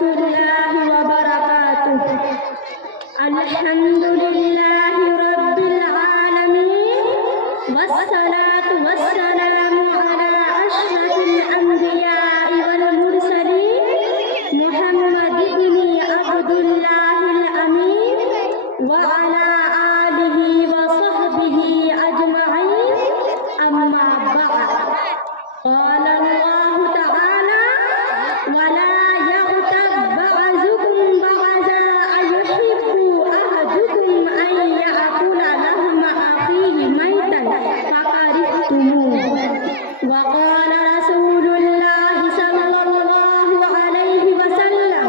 الله وبركاته. الحمد لله رب العالمين، والصلاة والسلام على أشرف الأنبياء والمرسلين محمد بن عبد الله الأمين وعلى آله وصحبه أجمعين. أما بعد، قال الله تعالى: ولا يغتب بعضكم بعضا أيحب أحدكم أن يأكل لحم أخيه ميتا فكرهتموه. وقال رسول الله صلى الله عليه وسلم: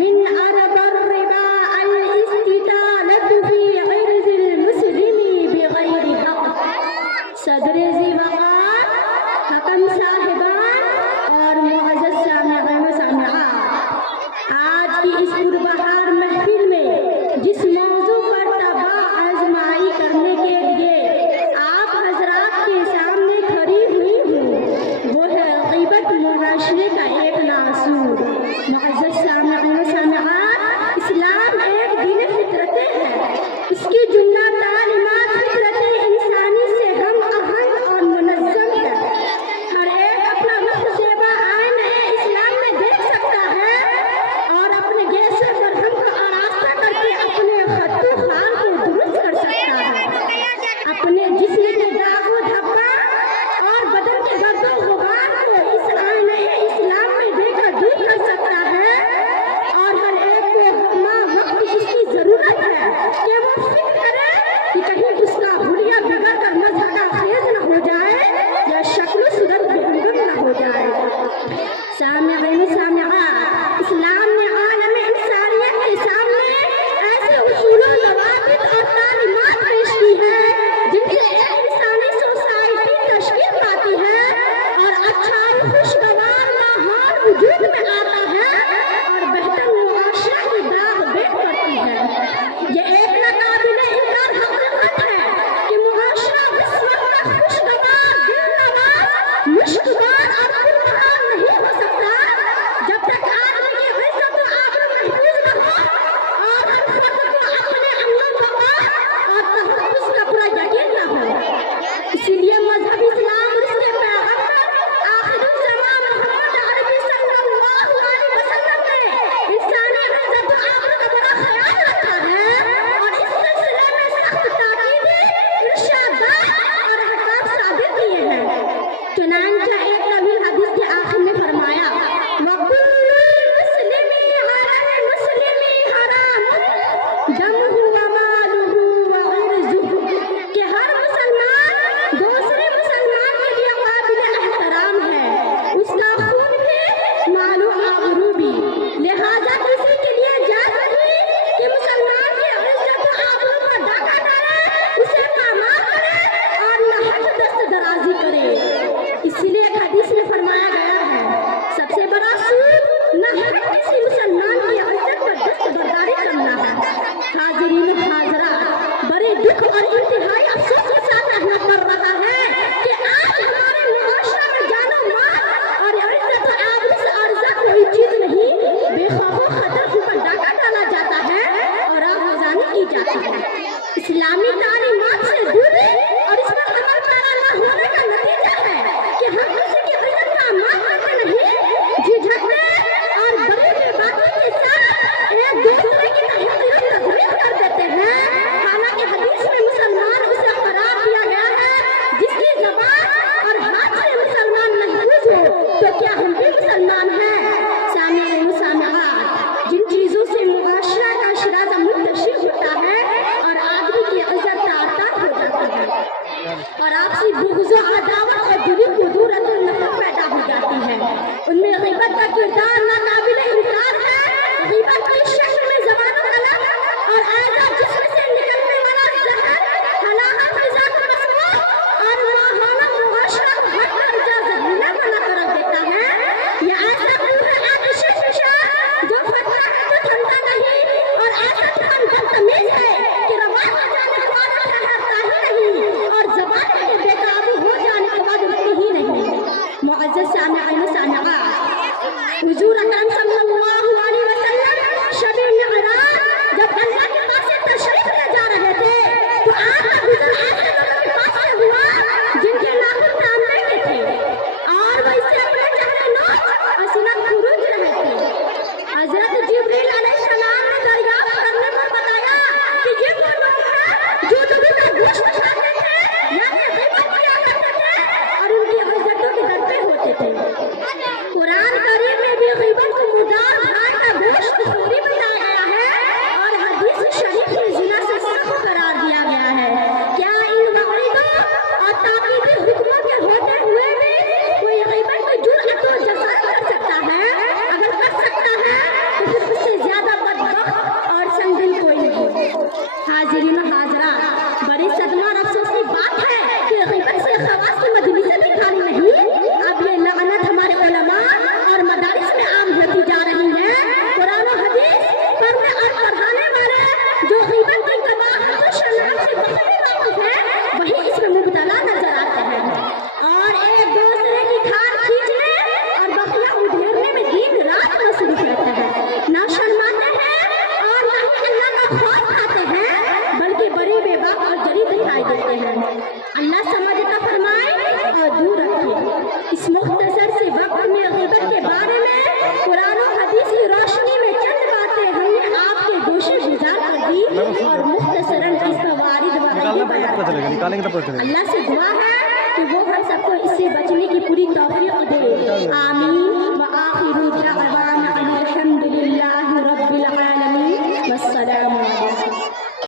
من أربى الربا الاستطالة في عرض المسلم بغير حق. صدر ذی وقار، حکم صاحبان اور معزز سامعین و سامعات، آج کی اس پربہار محفل میں جس موضوع پر تباہ آزمائی کرنے کے لیے آپ حضرات کے سامنے کھڑی ہوئی ہوں، وہ ہے غیبت معاشرے کا ایک ناسور. معزز سامعین و سامعات، اسلام ایک دین فطرتیں ہے. اس کی جملہ تعلیمات فطرت انسانی سے ہم آہنگ اور منظم ہے. ہر ایک اپنا متشابہ آئینہ اسلام میں دیکھ سکتا ہے اور اپنے جیسے فرہنگ کو آراستہ کر کے اپنے خط و خال کو درست کر سکتا ہے. اپنے جسم کے داغ و دھبکا اور بدن کے درد و غبار کو اس آئینہ اسلام میں دے کر دور کر سکتا ہے. اور ہر ایک کو ماں وقت اس کی ضرورت ہے کہ وہ فکر کرے کہ کہیں اس کا حلیہ بگڑ کر مذہبہ خیز نہ ہو جائے یا شکل و صورت بگڑ نہ ہو جائے. سامعین و سامعات، اسلام نے عالم انسانیت کے سامنے ایسے اصول و ضوابط اور تعلیمات پیش کی ہیں جن سے ایک انسانی سوسائٹی تشکیل پاتی ہے اور اچھا و خوشگوار ماحول وجود میں آتا ہے اور بہتر معاشرہ کی داغ بیک کرتی ہے. یہ ایک ناقابل انکار حقیقت ہے کہ معاشرہ اس وقت خوشگوار، دلنواز، مشکبار اور پربہار نہیں ہو سکتا جب تک آدمی کی عزت و آبرو محفوظ نہ ہو اور ہر فرد کو اپنے امن و بقا اور تحفظ کا پورا یقین نہ ہو. اسی لیے مذہب اسلام اور اس کے پیغمبر آخر الزمان محمد عربی صلی اللہ علیہ وسلم نے انسانی عزت و آبرو کا بڑا خیال رکھا ہے اور اس سلسلے میں سخت تاکیدیں، ارشادات اور احکام ثابت کیے ہیں. چنانچہ ایک طویل حدیث کے آخر میں فرمایا: وَكُلُّ الْمُسْلِمِ عَلَى الْمُسْلِمِ حَرَامٌ دَمُهُ وَمَالُهُ وَعِرْضُهُ، کہ ہر مسلمان دوسرے مسلمان کے لیے قابل احترام ہے، اس کا خون بھی، مال و آبرو بھی. لہذا کسی کے لیے جائز نہیں کہ مسلمان کی عزت و آبرو پر ڈاکہ ڈالے، اسے پامال کرے اور ناحق دست درازی کرے. اسی لیے ایک حدیث میں فرمایا گیا ہے: سب سے بڑا سود ناحق کسی مسلمان کی عزت پر دست برداری کرنا ہے. حاضرین و حاضرات، بڑے دکھ اور انتہائی افسوس کے ساتھ کہنا پڑ رہا ہے کہ آج ہمارے معاشرہ میں جان و مال اور عزت و آبرو سے ارزاں کوئی چیز نہیں. بے خوف و چلے گا، نکالیں گے تو پتہ چلے گا۔ اللہ سے دعا ہے کہ وہ ہم سب کو اس سے بچنے کی پوری توفیق دے، آمین۔ وآخر دعوانا